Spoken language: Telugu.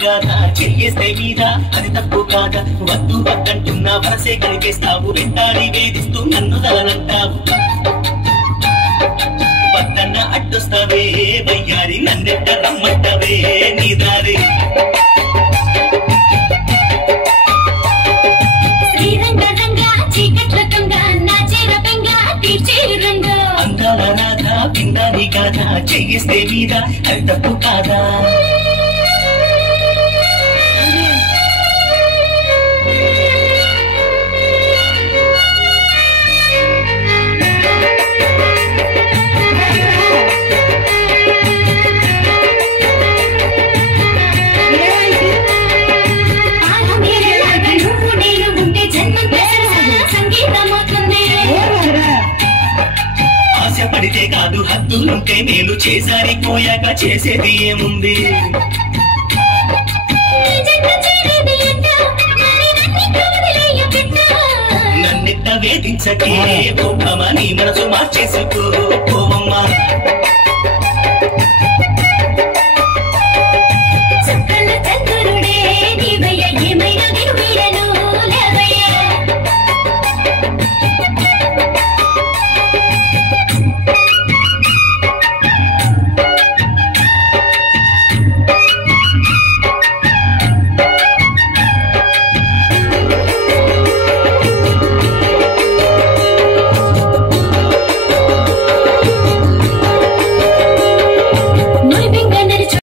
గాదా చెయ్యేస్తే మీద అది తప్పు కాదా వద్దు వద్దంటున్నా వరసే కలిపేస్తావు వెంటాడి వేధిస్తూ నన్ను తలనంటావు వద్దన్న అడ్డొస్తావే వయ్యారి నన్నెట్ట రమ్మంటవే నీ దారి అందాల రాధా పిండాలి గాదా చెయ్యేస్తే మీద అది తప్పు కాదా పడితే కాదు హద్దులుంటే నేను చేసారిపోయాక చేసేది ఏముంది నన్నిట్ట వేధించకే పోవమ్మా నీ మనసు మార్చేసుకో పోవమ్మా